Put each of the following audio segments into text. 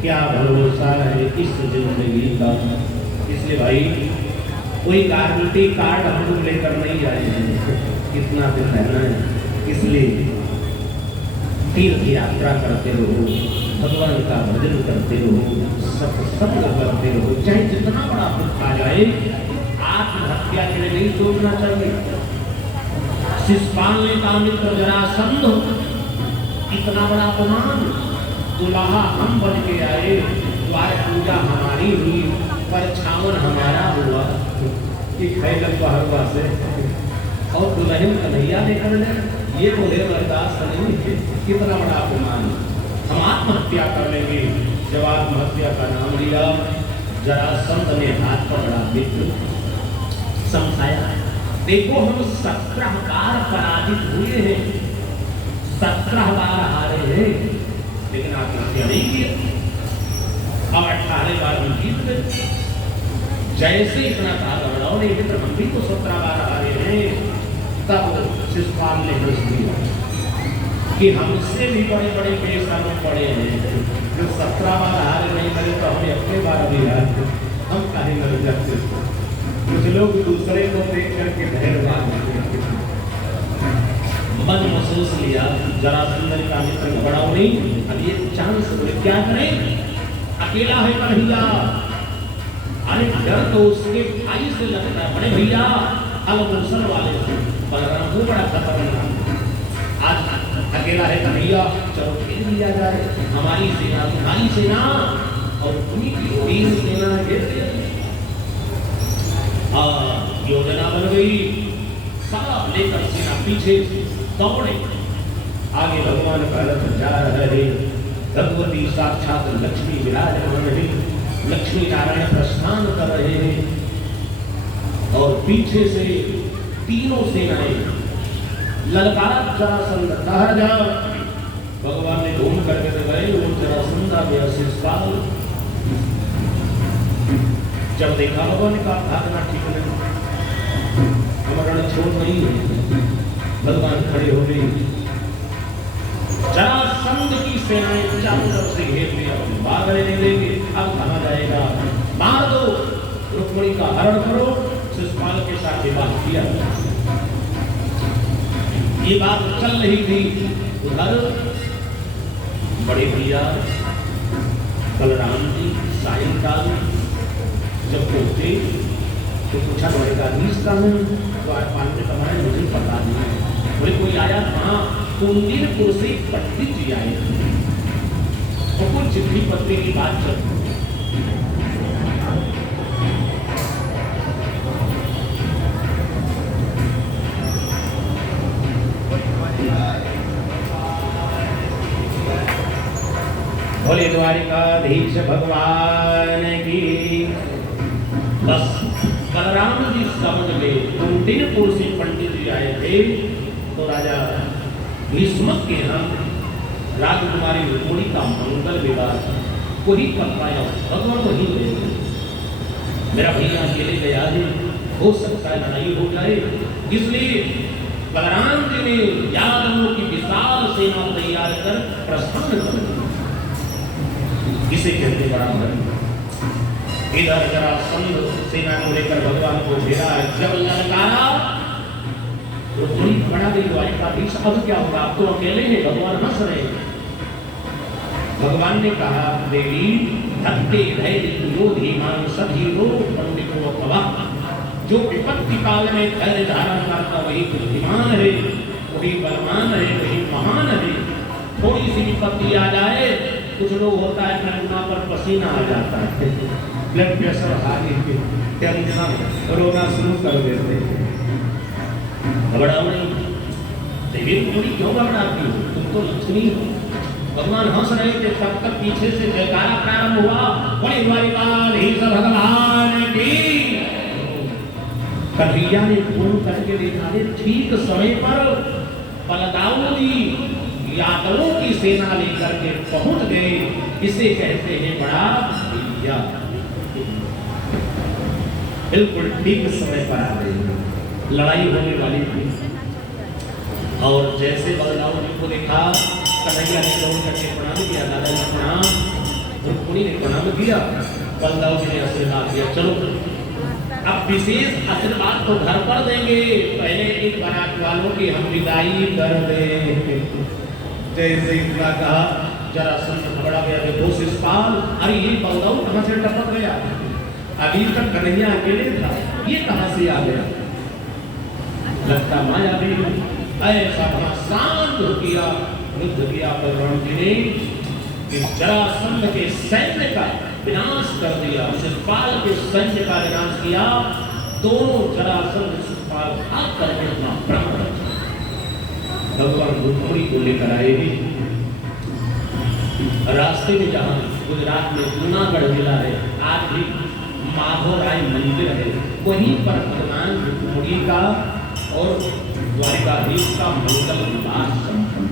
क्या भरोसा है इस जिंदगी का। इसलिए भाई कोई कारमिटी कार्ड हम लोग लेकर नहीं आए हैं, कितना दिन रहना है। इसलिए तीर्थ यात्रा करते रहो, भगवान का भजन करते रहो, सत्संग करते रहो, चाहे जितना बड़ा दुख आ जाए आत्महत्या के लिए नहीं सोचना चाहिए। शिशुपाल ने कहा मित्र जरासंध इतना बड़ा अपमान, दुल्हा हम बन के आए, द्वार पूजा हमारी हुई, परछावन हमारा हुआ कि खैलक बहरवा से और दुल्हन कन्हैया लेकर ले, ये बोले बर्दाश्त नहीं है। कितना बड़ा अपमान। हम आत्महत्या कर लेंगे। जब आत्महत्या का नाम लिया जरासंध ने हाथ पकड़ा, मित्र समझाया देखो हम 17 बार पराजित हुए हैं, 17 बार हारे हैं, लेकिन आत्महत्या नहीं किया। अब 18 बार हम जीत गए। जैसे इतना कहा घबराओ नहीं मित्र, हम भी तो 17 बार हारे हैं। तब शिशुपाल ने हंस दिया कि हमसे भी बड़े बड़े बेशर्म पड़े हैं, जो 17 बार हारे नहीं करे तो हमें अपने बार भी हारे, हम काहे मर जाते। कुछ लोग दूसरे को देख करके धैर्यवान मन महसूस लिया। जरासंध का मित्र घबराओ नहीं, अब ये चांस क्या करें, अकेला है कन्हैया। अरे डर तो उसके भाई से लगता है, बड़े भैया अलमुसल वाले से, बलराम को बड़ा खतरनाक। आज अकेला है कन्हैया, चलो खेल लिया जाए, हमारी सेना तुम्हारी सेना और उन्हीं की 3 सेना घेर योजना बन गई। सब लेकर सेना पीछे दौड़े, आगे भगवान का रथ जा रहे, भगवती साक्षात लक्ष्मी विराजमान है, लक्ष्मी नारायण प्रस्थान कर रहे हैं और पीछे से तीनों सेनाएं ललकारा जरासंध ठहर जा। भगवान ने घूम करके तो गए, वो जरासंध में शिशुपाल। जब देखा भगवान ने कहा भागना ठीक नहीं, हमारा छोड़ नहीं है। भगवान खड़े हो गए, जरासंध की सेनाएं चारों तरफ से घेर लिया, भागने नहीं देंगे, अब कहा जाएगा, मार दो, रुक्मिणी का हरण करो। शिशुपाल के साथ ये बात किया, ये बात चल रही थी। उधर बड़े भैया बलराम जी सायंकाल जब पहुंचे तो पूछा द्वारिकाधीश का हूँ, द्वारपाल ने कहा मुझे पता नहीं है। बोले कोई आया? हाँ, कुंदीरपुर से पंडित जी आए और कुछ चिट्ठी पत्री की बात चल। बोले द्वारिकाधीश भगवान की। बस बलराम जी समझ गए कुंदीरपुर से पंडित जी आए थे तो राजा भीष्मक के यहाँ राजकुमारी रुक्मिणी का मंगल विवाह को ही कर पाया, भगवान वही गए। मेरा भैया अकेले गया है, हो सकता है लड़ाई हो जाए, इसलिए बलराम जी ने यादवों की विशाल सेना तैयार कर प्रस्थान कर दिया। इसे कहते बड़ा धर्म। इधर जरासंध सेना को लेकर भगवान को घेरा, जब ललकारा रुक्मिणी बड़ा गई द्वारिकाधीश, अब क्या होगा? आप तो अकेले हैं, भगवान हंस रहे हैं। भगवान ने कहा, देवी धत्ते धैर्य योधीमान सधीरो पंडितो भवा। जो विपत्ति काल में धैर्य धारण करता वही बुद्धिमान है, वही बलवान है, वही महान है। थोड़ी सी विपत्ति आ जाए, कुछ लोग होता है करुणा पर पसीना आ जाता है, ब्लड प्रेशर हाई, टेंशन, रोना शुरू कर देते हैं। घबराओ नहीं, देवी रुक्मिणी क्यों घबराती हो? तुम तो लक्ष्मी हो। भगवान हंस रहे थे, तब तक पीछे से जयकारा प्रारंभ हुआ, बड़ी द्वारिकाधीश भगवान की। कन्हैया ने फोन करके देखा, ठीक समय पर बलदाऊदी यादवों की सेना लेकर के पहुंच गए। इसे कहते हैं बड़ा भैया, बिल्कुल ठीक समय पर आ गए। लड़ाई होने वाली थी और जैसे बलदाऊ जी को देखा, कन्हैया ने दौड़ करके प्रणाम किया, दादा जी प्रणाम। रुक्मिणी ने प्रणाम किया, बलदाऊ जी ने आशीर्वाद दिया। चलो अब विशेष आशीर्वाद तो घर पर देंगे, पहले एक बारात वालों की हम विदाई कर दें। जैसे इतना कहा, जरासंध बड़ा गया, देखो शिशुपाल, अरे ये बलदाऊ कहाँ से टपक गया? अभी तक कन्हैया अकेले था, ये कहाँ से आ गया? लगता माया भी ऐसा बड़ा शांत किया, युद्ध किया बलराम जी ने कि जरासंध के सैन्य का विनाश कर दिया, शिशुपाल के सैन्य का विनाश किया। दोनों जरासंध शिशुपाल भाग करके अपना प्राण रखा। भगवान रुक्मिणी को लेकर आए भी रास्ते में, जहाँ गुजरात में जूनागढ़ जिला है, आज भी माधोराय मंदिर है, वहीं पर भगवान रुक्मिणी का और द्वारिकाधीश का मंगल विवाह संपन्न।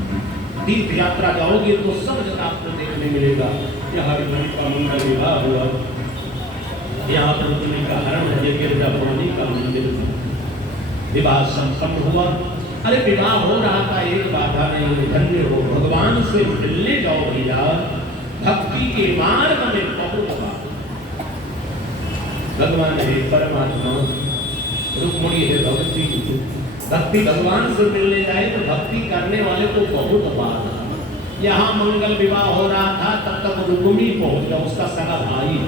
तीर्थ यात्रा जाओगे तो सब जगह आपको देखने मिलेगा, यहाँ रुक्मिणी का मंगल विवाह हुआ, यहाँ पर रुक्मिणी का हरण है, गिरजाभवानी का मंदिर विवाह संपन्न हुआ। अरे विवाह हो रहा था, एक बाधा नहीं, धन्य हो, भगवान से मिलने जाओ भैया, भक्ति के मार्ग में बहुत बात। भगवान है परमात्मा, रुक्मिणी है भक्ति। भक्ति भगवान से मिलने जाए तो भक्ति करने वाले को बहुत बात। यहाँ मंगल विवाह हो रहा था, तब तक रुक्मिणी पहुंच गया, उसका सगा भाई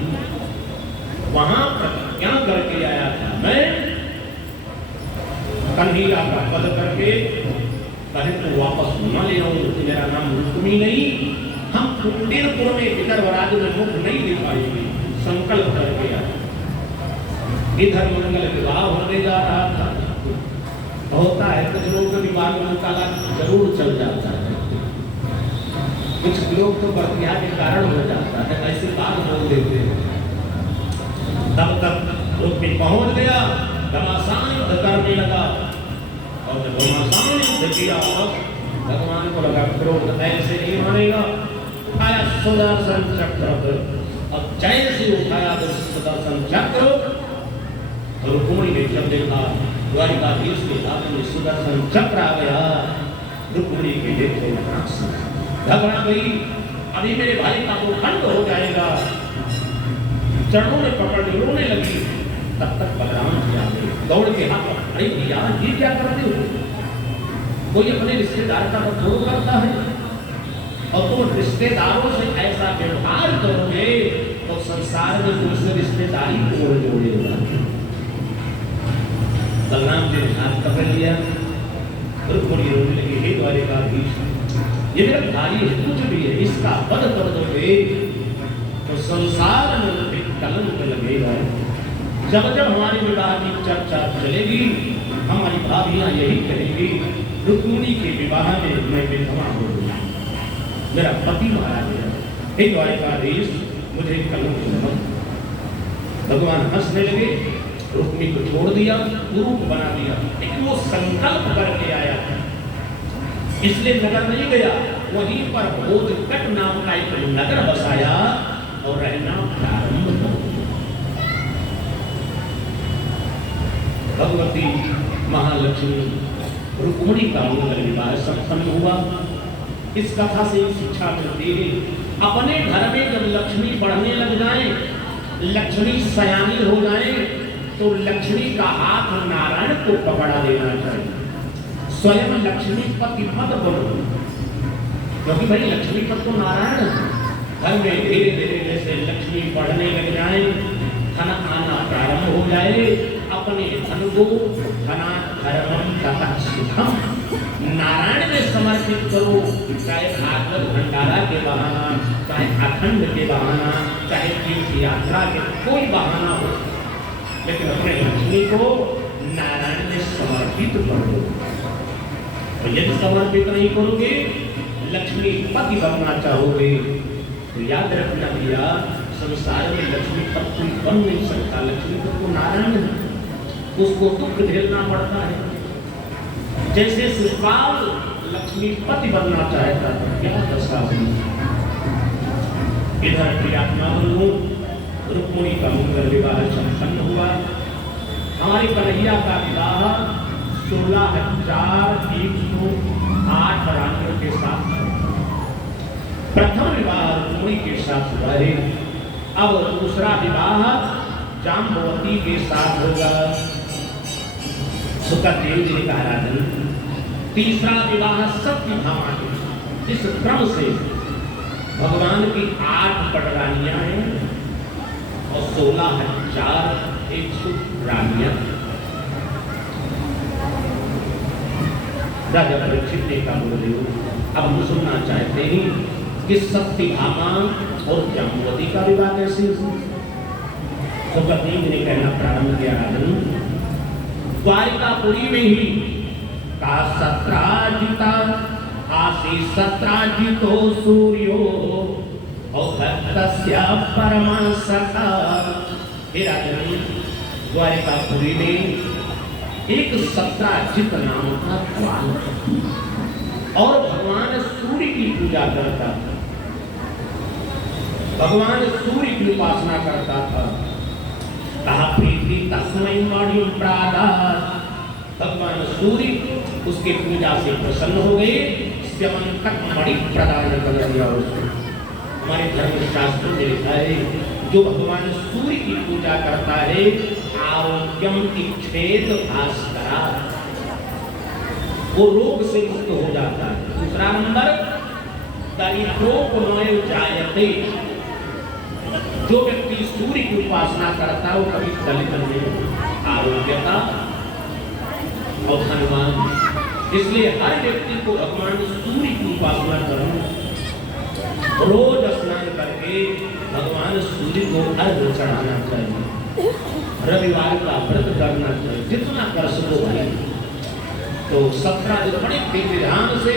वहां प्रतिज्ञा करके आया था, मैं कन्हैया का वध करके कहे तो वापस न ले आऊं, मेरा नाम रुक्मिणी नहीं, हम कुंदीरपुर में विदर्भ राज्य में मुख नहीं दिखाएंगे, संकल्प करके आया। इधर मंगल विवाह होने जा रहा था। होता है कुछ लोग के विवाह में मुकाला जरूर चल जाता है, कुछ लोग तो बर्तिया के कारण हो जाता है, ऐसी बात बोल देते हैं। तब तक रुक्मिणी पहुंच गया, घमासान युद्ध करने लगा और जब घमासान युद्ध किया भगवान को लगा क्रोध ऐसे नहीं मानेगा, उठाया सुदर्शन चक्र। अब जैसे उठाया सुदर्शन चक्र, रुक्मिणी ने जब देखा द्वारिकाधीश के हाथ में सुदर्शन चक्र आ गया, रुक्मिणी के देखने लगा, घबरा गई, अभी मेरे भाई का वो खंड हो जाएगा। चरणों में पकड़ के रोने लगी। तब तक बलराम जी आ गए, दौड़ के हाथ, अरे भैया ये क्या करते हो? कोई अपने रिश्तेदार का बदनाम करता है और तुम रिश्तेदारों से ऐसा व्यवहार करोगे तो संसार में तुमसे रिश्तेदारी तोड़ जोड़ेगा। बलराम जी ने हाथ पकड़ लिया, रुक्मिणी रोने लगी, हे द्वारिकाधीश, ये मेरा भाई है, कुछ भी है, इसका वध कर दोगे तो संसार में एक कलंक लगेगा। जब जब हमारे विवाह की चर्चा चलेगी, हमारी भाभियां यही कहेंगी, रुक्मिणी के विवाह में मैं विधवा हो गई, मेरा पति मारा गया। हे द्वारिकाधीश, मुझे कलंक लगा। भगवान हंसने लगे, रुक्मिणी को छोड़ दिया, रूप बना दिया, लेकिन वो संकल्प करके आया था, इसलिए नगर नहीं गया, वहीं पर भोजकट नाम का एक नगर बसाया और रहना प्रारंभ कर दिया। भगवती महालक्ष्मी रुक्मिणी का मंगल विवाह संपन्न हुआ। इस कथा से शिक्षा मिलती है, अपने घर में जब लक्ष्मी बढ़ने लग जाए, लक्ष्मी सयानी हो जाए, तो लक्ष्मी का हाथ नारायण को पकड़ा देना चाहिए। स्वयं लक्ष्मीपति मत बनो, क्योंकि भाई लक्ष्मीपति तो नारायण है। घर में धीरे धीरे जैसे लक्ष्मी बढ़ने लग जाए, धन आना प्रारंभ हो जाए, अपने धन को धना धर्मम तथा सुखम नारायण में समर्पित करो, चाहे भागवत भंडारा के बहाना, चाहे अखंड के बहाना, चाहे तीर्थ यात्रा के कोई बहाना हो, लेकिन अपने लक्ष्मी को नारायण में समर्पित करो। तो यदि समर्पित नहीं करोगे, लक्ष्मी पति बनना चाहोगे, तो याद रखना भैया, संसार में लक्ष्मी पति कोई बन नहीं सकता। लक्ष्मी पति को नारायण है, उसको दुख झेलना पड़ता है। जैसे शिशुपाल लक्ष्मी पति बनना चाहता था, क्या दशा हुई। इधर प्रियात्मा बंधु रुक्मिणी का मंगल विवाह संपन्न हुआ। हमारे कन्हैया का विवाह 16,108 रानियों के साथ। प्रथम विवाह रुक्मिणी के साथ हुआ है, अब दूसरा विवाह जाम्बवती के साथ होगा। सुखदेव जी का राजन। तीसरा विवाह सत्यभामा के। इस क्रम से भगवान की 8 पटरानियां हैं और 16,100 रानियां। राजा परीक्षित ने कहा, बोले अब हम सुनना चाहते हैं कि सत्यभामा और जाम्बवती का विवाह कैसे हुआ। सुखदेव ने कहना प्रारंभ किया, राजन द्वारिकापुरी में ही का सत्राजिता आसी सत्राजितो सूर्यो और भक्तस्या परमा सखा। हे राजन, द्वारिकापुरी में एक सत्राजित नाम का ग्वाल और भगवान सूर्य की पूजा करता था, भगवान सूर्य की उपासना करता था। कहा प्रीति तस्मै मणिं प्रादात्, भगवान सूर्य उसके पूजा से प्रसन्न हो गए, स्यमंतक मणि प्रदान कर दिया उसको। हमारे धर्म शास्त्रों में लिखा है, जो भगवान सूर्य की पूजा करता है, आरोग्यम इच्छेद भास्करा, वो रोग से मुक्त हो जाता है। दूसरा नंबर, दरिद्रोपनय जायते, जो व्यक्ति सूर्य की उपासना करता है वो कभी दलित नहीं, आरोग्यता और धनवान। इसलिए हर व्यक्ति को भगवान सूर्य की उपासना करना, रोज स्नान करके भगवान सूर्य को अर्घ्य चढ़ाना चाहिए, रविवार का व्रत करना चाहिए, जितना कर सको भाई। तो 17 दिन बड़े विधान से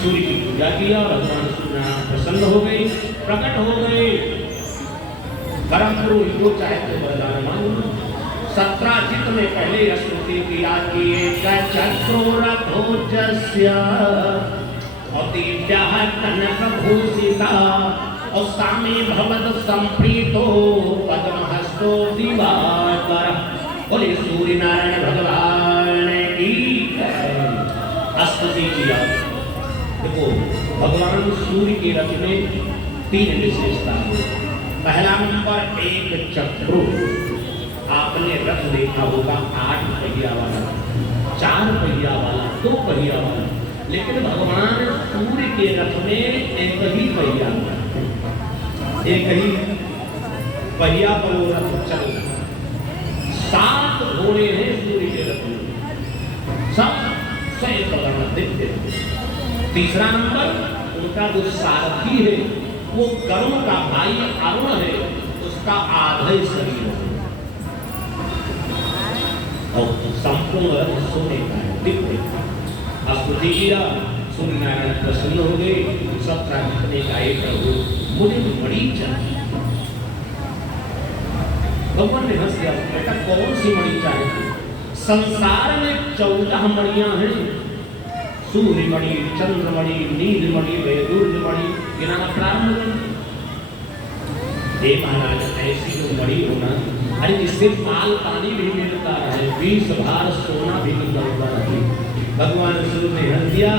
सूर्य की पूजा किया और भगवान सूर्य प्रसन्न हो गए, प्रकट हो गए। परम पुरुष को चाहे तो वरदान मांगो। 17 चित्त में पहले स्तुति किया कि एक चक्रो रथोजस्य और दिव्यः कनक भूषिता और सामे भवत संप्रीतो पद्महस्तो दिवाकर। बोले सूर्य नारायण भगवान की स्तुति किया। देखो भगवान सूर्य के रथ में 3 विशेषता है। पहला नंबर एक चक्र, आपने रथ देखा होगा 8 पहिया वाला, 4 पहिया वाला, 2 पहिया वाला, लेकिन भगवान सूर्य के रथ में एक ही पहिया, एक ही पहिया पर वो रथ चल रहा। 7 घोड़े हैं सूर्य के रथ में, सब सही दिखते। तीसरा नंबर उनका जो सारथी है वो गरुण का भाई अरुण है, उसका आधा शरीर है और संपूर्ण रथ सोने का है, दिखते। स्तुति किया, सूर्य नारायण प्रसन्न हो गए, सब प्रार्थना का एक प्रभु मुझे मणि चाहिए। भगवान ने हंस दिया, बेटा कौन सी मणि चाहिए? संसार में 14 मणियां हैं, सूर्य मणि, चंद्रमणि, नीलमणि, वैदुर्यमणि, गिनाना प्रारंभ करें। देव महाराज ऐसी जो मणि होना, अरे इससे माल पानी भी मिलता है, 20 भार सोना भी मिलता है। भगवान सूर्य ने हंस दिया,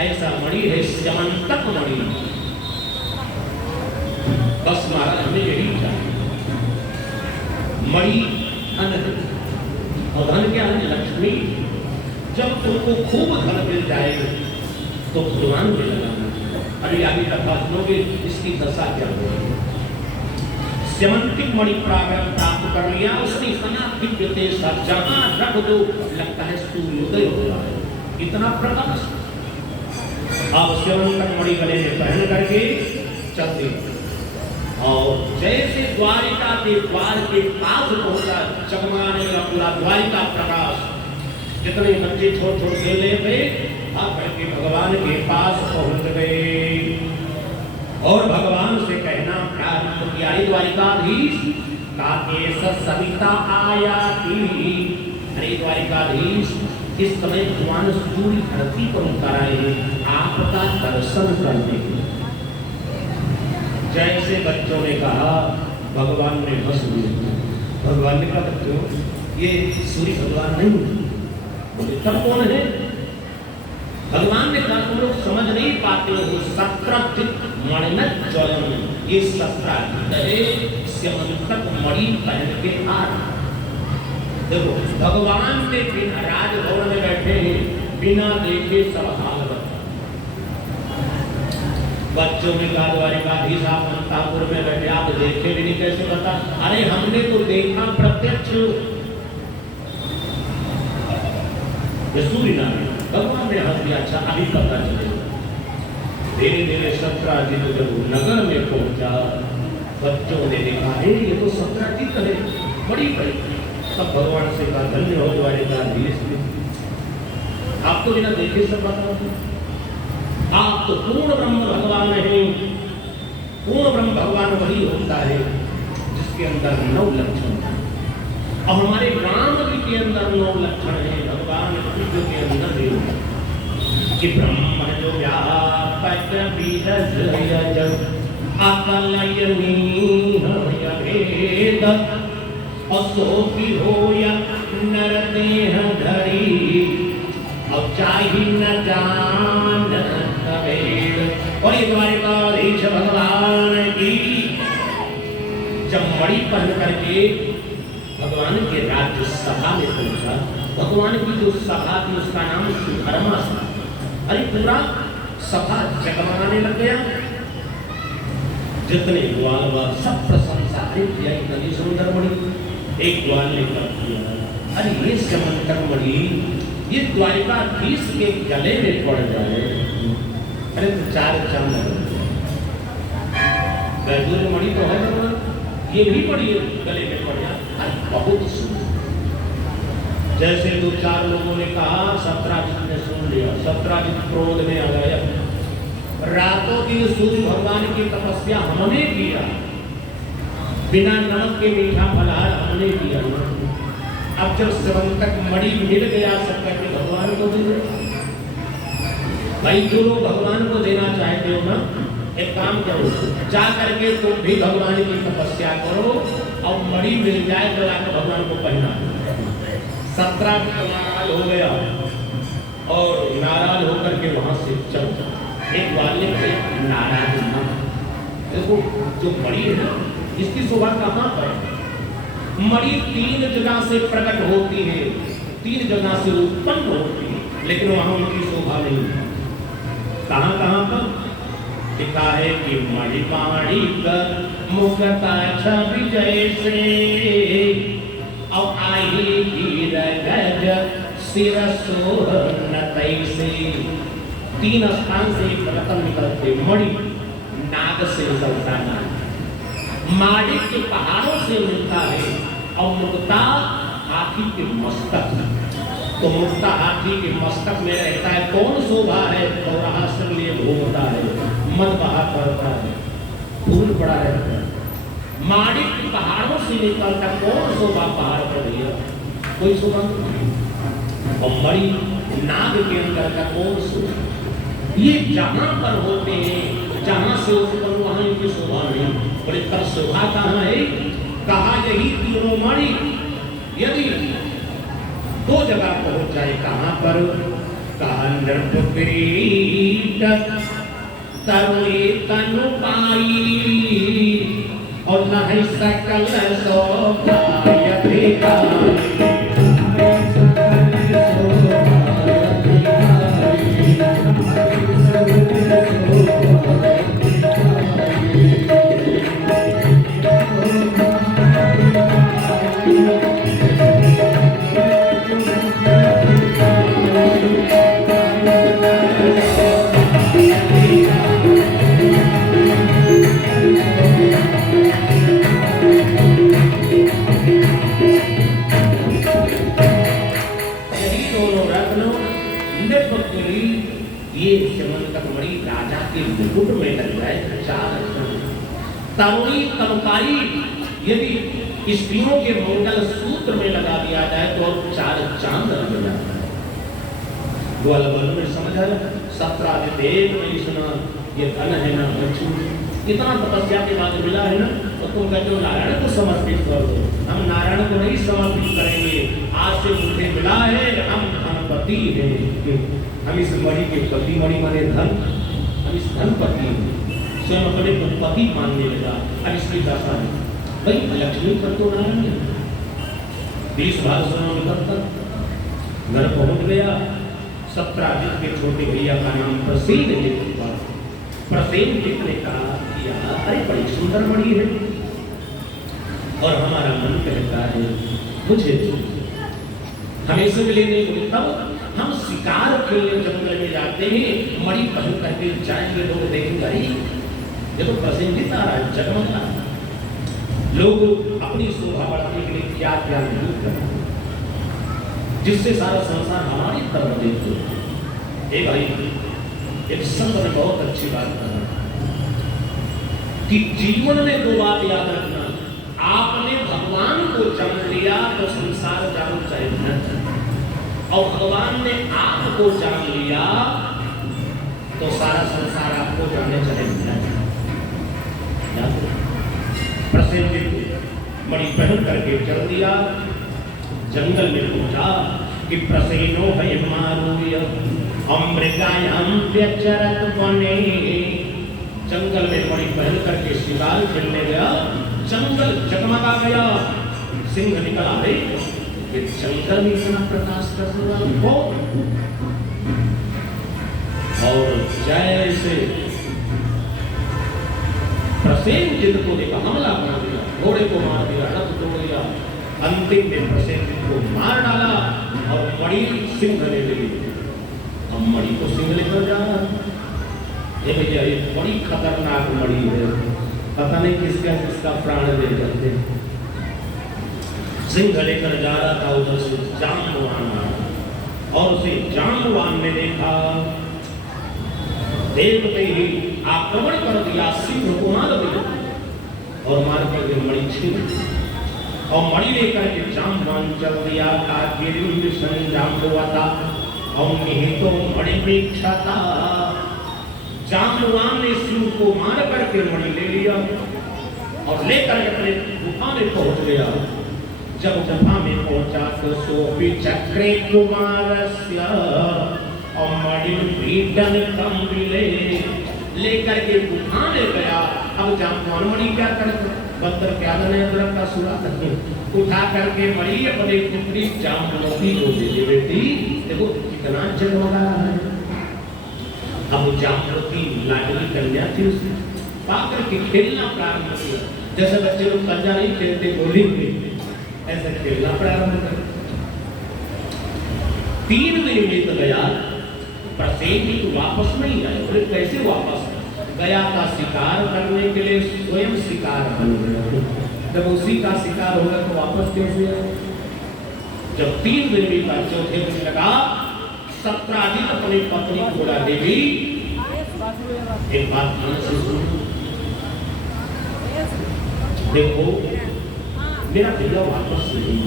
ऐसा मणि है स्यमंतक मणि। बस महाराज हमें यही चाहिए, मणि धन है, और धन क्या है? लक्ष्मी। जब तुमको खूब धन मिल जाएगा तो भगवान में लगाना। अभी आगे कथा सुनोगे इसकी दशा क्या होगी। स्यमंतिक मणि प्राप्त कर लिया उसने, इतना दिव्य तेज था, जहां रख दो लगता है सूर्योदय हो रहा है, इतना प्रकाश। अब स्यमंतक मणि गले में पहन करके चलते, और जैसे द्वारिका के द्वार के पास पहुंचा, चमकाने लगा पूरा द्वारिका प्रकाश। जितने बच्चे छोटे छोटे खेल रहे थे आकर के भगवान के पास पहुंच गए और भगवान से कहना प्रारंभ किया, द्वारिकाधीश काकेश सविता आया थी। अरे द्वारिकाधीश, इस समय भगवान सूर्य धरती पर उतर आए आपका दर्शन करने के। जैसे बच्चों ने कहा, भगवान ने हंस दिया। भगवान ने कहा, बच्चों ये सूर्य भगवान नहीं, बोले तब कौन है? भगवान ने कहा, तुम लोग समझ नहीं पाते हो, 17 मणिमत ज्वलन, ये 17 स्यमंतक मणि पहन के आ। देखो भगवान के बिना राजभवन में बैठे हैं, बिना देखे सब हाल बता। बच्चों में कहा, द्वारिकाधीश आप अंतापुर में बैठे, आप देखे भी नहीं, कैसे बता? अरे हमने तो देखा प्रत्यक्ष। सूर्य नारायण भगवान ने हंस दिया, अच्छा अभी पता चलेगा। धीरे धीरे सत्राजित जब नगर में पहुंचा, बच्चों ने देखा, ये तो सत्राजित है, बड़ी बड़ी। तब भगवान से कहा, धन्य हो द्वारिकाधीश, आप तो बिना देखे सब बताओ, आप तो पूर्ण ब्रह्म भगवान है। पूर्ण ब्रह्म भगवान वही होता है जिसके अंदर 9 लक्षण है, और हमारे राम जी के अंदर 9 लक्षण है, भगवान कृष्ण के अंदर भी कि ब्रह्म जो व्यापक बीजज अकलयनी भेद असोपी होया नर देह धरी अब चाही न जान वेद। और ये द्वारिकाधीश भगवान की जब मणि पहन करके भगवान के राज्य सभा में पहुंचा, भगवान की जो सभा थी उसका नाम सुधर्मा था। अरे पूरा सभा जगमगाने लग गया, जितने ग्वाल व सब प्रशंसा किया, इतनी सुंदर मणि। एक ग्वाल ने कर दिया, अरे ये स्यमंतक मणि ये द्वारिकाधीश के गले में पड़ जाए, अरे तो 4 चांद वैदुर्य मणि तो है ना, ये भी पड़ी गले में पड़ जाए, बहुत सुंदर। जैसे 2-4 लोगों ने कहा, सत्राजित ने सुन लिया, सत्राजित क्रोध में आ गया। रातों दिन सूर्य भगवान की तपस्या हमने किया, बिना नमक के मीठा फलहार हमने किया, अब जब स्यमंतक मणि मिल गया सब करके भगवान को दे दो। भाई जो लोग भगवान को देना चाहते हो ना, एक काम करो, जा करके तुम भी भगवान की तपस्या करो और मणि मिल जाए तो आकर भगवान को पहना। 17 नाराज हो गया और नाराज होकर के वहां से चल एक ग्वालियर के नारायण नाम, देखो जो मणि है ना, इसकी शोभा कहाँ पर? मणि 3 जगह से प्रकट होती है, 3 जगह से उत्पन्न होती है, लेकिन वहां उनकी शोभा नहीं है। कहां कहां पर लिखा है कि मणिमाणी कर मुखता छवि जैसे और आई हीर गज सिर सोहन तैसे। 3 स्थान से रतन निकलते, मणि नाग से निकलता है, माणिक के पहाड़ों से मिलता है, और मुक्ता हाथी के मस्तक। तो मुक्ता हाथी के मस्तक में रहता है, कौन शोभा है? चौराहा से लिए घूमता है, मद बहा करता है, फूल पड़ा रहता है। माणिक के पहाड़ों से निकलता, कौन शोभा पहाड़ पर भैया? कोई शोभा नहीं। और मणि नाग के अंदर का कौन शोभा? ये जहां पर होते हैं, जहां से उत्पन्न वहां की शोभा नहीं, पर इसका शोभा कहां है? कहा यही तीनों मणि यदि 2 जगह पहुंच जाए, कहां पर? कहा नृप किरीट तरुणी तनु पाई और लहै सकल शोभा अधिकारी। मुकुट में लग जाए 4 तरुणी तमकारी, यदि स्त्रियों के मंगल सूत्र में लगा दिया जाए तो 4 चांद लग जाता है। ग्वाल में समझ आया? 17 देव में सुना ये धन है ना बच्चू, इतना तपस्या के बाद मिला है ना, तो तुम कहते हो नारायण को समर्पित कर दो। हम नारायण को नहीं समर्पित करेंगे, आज से मुझे मिला है, हम धनपति हैं, हम इस मणि के पति, मणि माने धन, हम इस धनपति स्वयं अपने को पति मानने लगा। अब इसकी दशा है भाई, लक्ष्मी पर तो नारायण 20 भाग सुना निकलता, घर पहुंच गया। 17 के छोटे भैया का नाम प्रसेन हुआ। प्रसेन ने कहा कि अरे बड़ी सुंदर मणि है, और हमारा मन कहता है मुझे हमें से मिलेंगे। तब हम शिकार खेलने जंगल में जाते हैं, मणि पहन करके जाएंगे, लोग देखेंगे अरे ये तो प्रसेनजित आ रहा है, जगमगा। लोग अपनी शोभा बढ़ाने के लिए क्या क्या नहीं करते, जिससे सारा संसार हमारी तरफ देखते। भाई एक संत ने बहुत अच्छी बात कहा कि जीवन में 2 बात याद रखना, आपने भगवान को जान लिया तो संसार जानो चाहे न जाने, और भगवान ने आपको जान लिया तो सारा संसार आपको जाने चाहे न जाने। प्रसेनजित मणि पहन करके चल दिया, जंगल में पहुंचा कि प्रसेनो है मारूय अमृगायाम व्यचरत वने। जंगल में मणि पहन करके शिकार खेलने गया, जंगल जगमगा गया, सिंह निकला है, ये जंगल में इतना प्रकाश कर रहा हो। और जैसे प्रसेनजित को देखा, हमला कर दिया, घोड़े को मार दिया, रथ तोड़ दिया, अंतिम में प्रसेनजित को मार डाला और मणि सिंह ले ली। अब मणि को सिंह लेकर जा रहा है। ये भैया ये बड़ी खतरनाक मणि है, पता नहीं किसका प्राण ले जाते। सिंह लेकर जा रहा था, उधर से जाम्बवान आया और उसे जाम्बवान ने देखा, देखते ही आक्रमण कर दिया, सिंह को मार दिया और मार कर मणि छीन, और मणि लेकर के जाम्बवान चल दिया। जाम्बुआ और निहितो मणि वीक्षता, जाम्बवान ने सिंह को मार करके मणि ले लिया और लेकर अपने गुफा में पहुंच गया। जब गुफा में पहुंचा तो सोपी चक्रे कुमारस्य और मणि पीडन कंबिले लेकर के उठाने गया। अब जामकौन मणि क्या करता, बंदर क्या जाने अदरक का सुरा उठा करके मणि अपने पुत्री जामवती को दे दे। बेटी देखो कितना जगमगा रहा है। अब जामवती लाडली कन्या थी, उसे पाकर के खेलना प्रारंभ किया। जैसे बच्चे लोग कंजा नहीं खेलते गोली में, ऐसे खेलना प्रारंभ कर। 3 दिन बीत गया, प्रसेनजीत वापस नहीं आए। बोले कैसे वापस गया था? शिकार करने के लिए स्वयं शिकार बन गया। जब उसी का शिकार होगा तो वापस कैसे आए? जब 3 दिन बीता, चौथे दिन लगा सत्राजित अपनी पत्नी को बोला, देवी एक बात ध्यान से सुनो, देखो मेरा भैया वापस नहीं,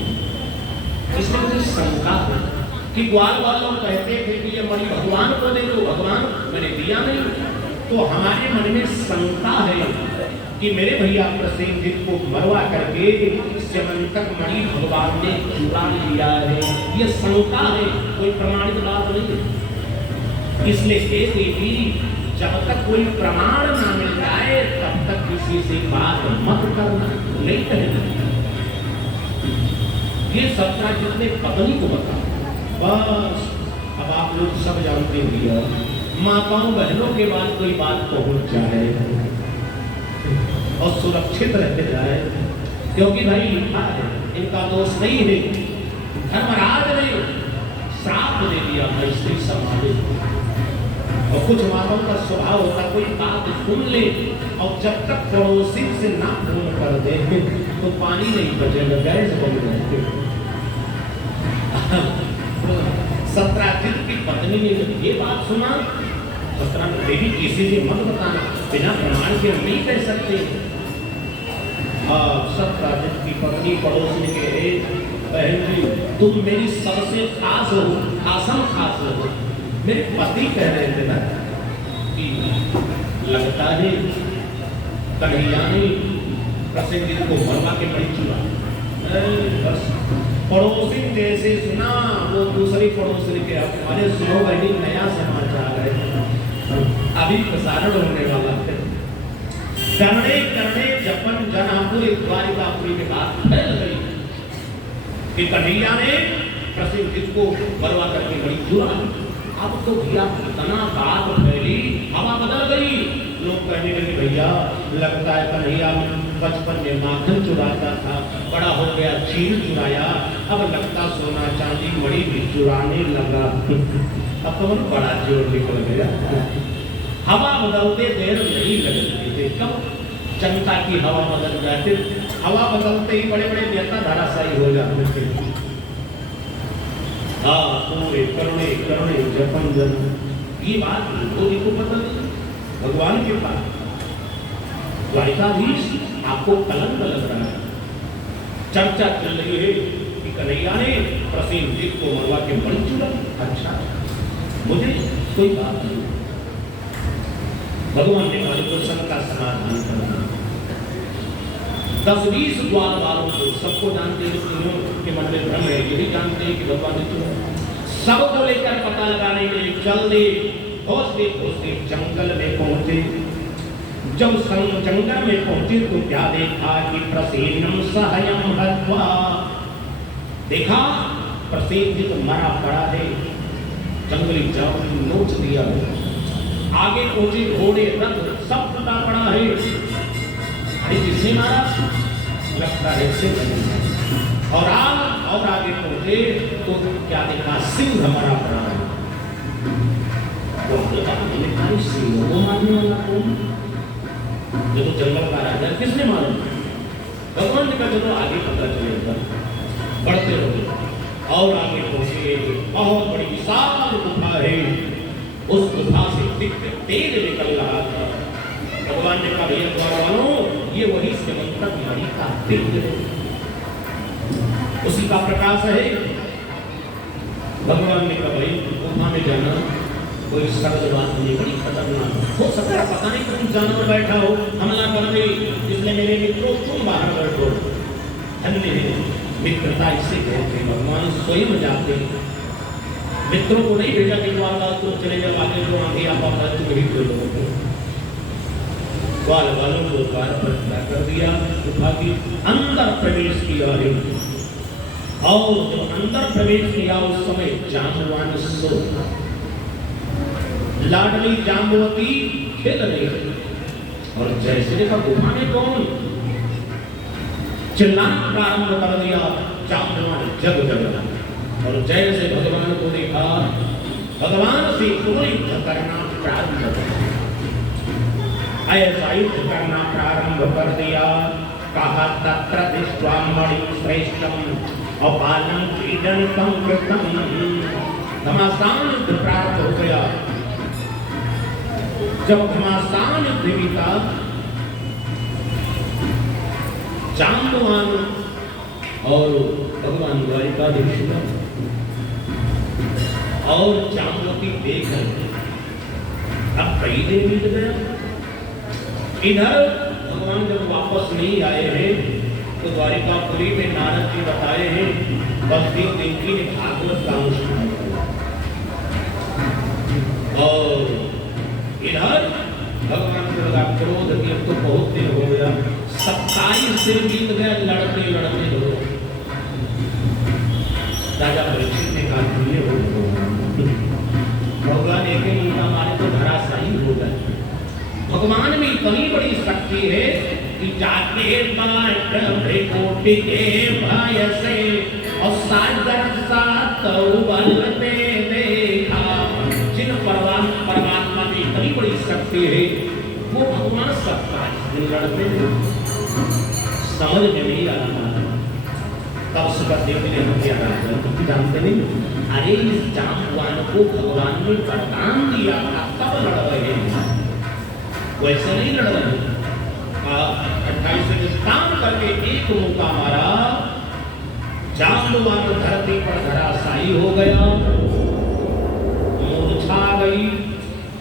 इसमें मुझे शंका है कि ग्वाल वालों कहते थे कि ये मणि भगवान को दे दो, भगवान मैंने दिया नहीं। तो हमारे मन में शंका है कि मेरे भैया प्रसेनजीत को मरवा करके स्यमंतक मणि भगवान ने चुरा लिया है। ये शंका है, कोई प्रमाणित बात नहीं है। इसलिए हे देवी, जब तक कोई प्रमाण ना मिल जाए तब तक किसी से बात मत करना, नहीं कहना। ये सत्राजित ने पत्नी को बताया। बस अब आप लोग सब जानते भैया, माताओं बहनों के बाद कोई बात पहुंच जाए और सुरक्षित रहते जाए, क्योंकि भाई लिखा है, इनका दोष नहीं है, धर्मराज ने श्राप दे दिया था स्त्री समाज। और कुछ माताओं का स्वभाव होता, कोई बात सुन ले और जब तक पड़ोसी से ना फोन कर दे तो पानी नहीं बचेगा, गैस बन जाएगी। सत्राजित की पत्नी ने ये बात सुना, सत्राजित देवी किसी से मत बताना, बिना प्रमाण के हम नहीं कह सकते। सत्राजित की पत्नी पड़ोस में कहे, बहन जी तुम मेरी सबसे खास हो, खासम खास हो। मेरे पति कह रहे थे ना कि लगता है कन्हैया ने प्रसेनजीत को मरवा के मणि चुरा। बस पड़ोसी जैसे सुना, वो दूसरी पड़ोसी के हमारे सुनो बहनी नया समाचार है, अभी प्रसारण होने वाला है। करने करने जपन जनापुर द्वारिकापुरी के बाद फैल गई कि कन्हैया ने प्रसेनजीत को मरवा करके मणि चुरा। अब तो भैया इतना बात फैली, हवा बदल गई। लोग कहने लगे भैया लगता है कन्हैया बचपन में माखन चुराता था, बड़ा हो गया चील चुराया, अब लगता सोना चांदी मणि भी चुराने लगा। अब तो बड़ा जोर निकल गया। हवा बदलते देर नहीं लगती थी, कब जनता की हवा बदल जाती, हवा बदलते ही बड़े बड़े नेता धराशायी हो जाते थे। पूरे करुणे करुणे जपन जन, ये बात को पता नहीं भगवान के पास। द्वारिकाधीश आपको कलंक लग रहा है, चर्चा चल रही है कि कन्हैया ने प्रसेनजीत को मरवा के मणि चुरा। अच्छा, मुझे कोई बात नहीं। भगवान ने प्रश्न का समाधान करना। 10-20 द्वार वालों को सबको जानते हैं, के मन में भ्रम है, यही जानते हैं कि भगवान ने चुरा। सबको लेकर पता लगाने के लिए चल दे, खोजते खोजते जंगल में पहुंचे। जब जंगल में पहुंचे तो क्या देखा कि प्रसेनम सहयम हत्वा, देखा प्रसेनजीत मरा पड़ा है, जंगली जानवर नोच दिया। आगे पहुंचे, घोड़े रथ सब टूटा पड़ा है। अरे किसने मारा? लगता है से और आगे पहुंचे तो क्या देखा? सिंह मरा पड़ा है। तो सिंह को मारने वाला कौन? जो तो जंगल का राजा, किसने मारा? भगवान ने कहा चलो आगे पता चलेगा। बढ़ते रहो और आगे पहुंचे, बहुत बड़ी विशाल गुफा है। उस गुफा से तेज निकल रहा था। भगवान ने कहा भैया द्वार वालों, ये वही स्यमंतक मणि का तेज है, उसी का प्रकाश है। भगवान ने कहा भाई गुफा में जाना कोई सरल बात नहीं, बड़ी खतरनाक हो सकता है। पता नहीं तुम जानवर बैठा हो, हमला कर दे, इसलिए मेरे मित्रों तुम बाहर बैठो। धन्य है मित्रता, इससे कहते भगवान स्वयं जाते। मित्रों को नहीं भेजा कि तुम चले जाओ आगे, जो आगे आप तुम ही बोलो। ग्वाल वालों को द्वार पर खड़ा कर दिया, उठा के अंदर प्रवेश किया है। और जब अंदर प्रवेश किया उस समय जाम्बवान सो, लाडली जाम्बवती खेल रही है। और जैसे देखा गुफा में कौन, चिल्लाना प्रारंभ कर दिया, जाम्बवान जग जग। और जैसे भगवान को देखा, भगवान से युद्ध करना प्रारंभ कर दिया, ऐसा युद्ध करना प्रारंभ कर दिया। कहा तत्र दृष्ट्वा मणिं श्रेष्ठं अपालं क्रीडनकं कृतं। घमासान युद्ध प्रारंभ हो गया। जब घमासान युद्ध बीता, जाम्बवान और भगवान द्वारिकाधीश और जाम्बवती देख रहे, अब कई दिन बीत गया। इधर भगवान जब वापस नहीं आए हैं तो द्वारिकापुरी में नारद जी बताए हैं, बस दिन देवकी ने भागवत का अनुष्ठान किया। और इधर भगवान को लगा क्रोध की, अब तो बहुत दिन हो गया, 27 दिन बीत गया, लड़ते लड़ते हो। राजा परीक्षित ने कहा भगवान एक ही उनका मारे तो धराशायी हो गए। भगवान में इतनी बड़ी शक्ति है कि जाके कोटि के भय से और सागर सात बल में देखा। जिन परमात्मा में इतनी बड़ी शक्ति है वो भगवान सबका लड़ते समझ में नहीं आ रहा। तब सुखदेव ने क्या जानते नहीं, अरे इस जाम्बवान को भगवान ने वरदान दिया था तब लड़ रहे हैं, वैसे नहीं लड़ रहे। 28 में काम करके एक मौका मारा, जाम्बवान धरती पर धराशायी हो गया, मूर्छा गई।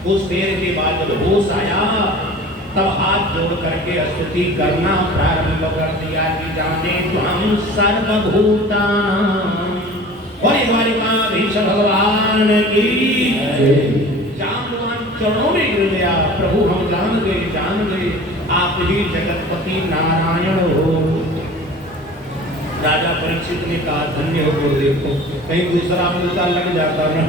कुछ देर के बाद जब होश आया तब हाथ जोड़ करके स्तुति करना प्रारंभ कर दिया कि जाने त्वं सर्वभूतानां। और द्वारिकाधीश भगवान की जाम्बवान चरणों में गिर गया, प्रभु हम जान गए आप ही जगतपति नारायण हो। राजा परीक्षित ने कहा धन्य हो गुरुदेव को, कहीं दूसरा मुद्दा लग जाता ना।